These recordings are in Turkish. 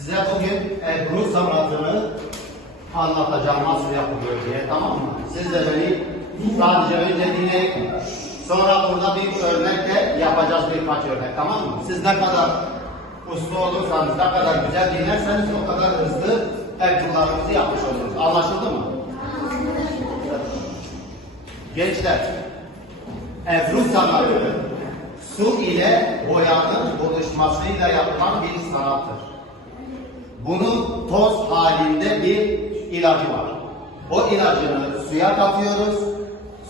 Size bugün Ebru sanatını anlatacağım nasıl yapılıyor diye tamam mı? Siz de beni sadece önce dinleyin. Sonra burada bir örnekle yapacağız birkaç örnek tamam mı? Siz ne kadar uslu olursanız, ne kadar güzel dinlerseniz o kadar hızlı Ebru'larınızı yapmış olursunuz. Anlaşıldı mı? Gençler, Ebru sanatı su ile boyanın buluşmasıyla yapılan bir sanattır. Bunun toz halinde bir ilacı var. O ilacını suya katıyoruz.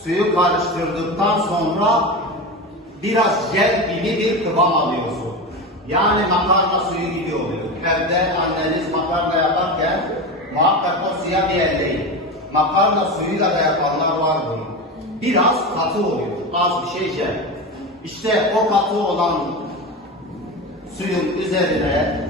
Suyu karıştırdıktan sonra biraz jel gibi bir kıvam alıyorsun. Yani makarna suyu gibi oluyor. Evde anneniz makarna yaparken muhakkak o suya bir elleyin. Makarna suyuyla da yapanlar var bunun. Biraz katı oluyor. Az bir şey jel. İşte o katı olan suyun üzerine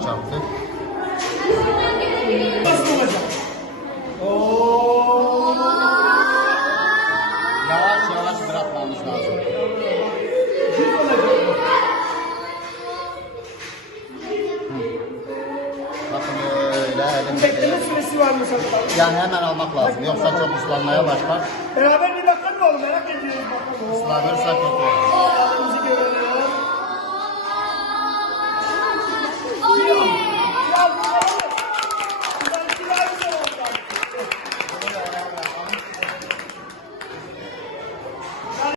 ona çarptı. Nasıl olacak? Oo. Yavaş yavaş bırakmamız lazım. Olacak. Bakın öyle elimizde. Bekleme süresi var mı sana? Yani hemen almak lazım. Yoksa çok ıslanmaya başlar. Beraber bir bakalım oğlum? Merak ediyorum bakalım. Islanırsa kötü olur.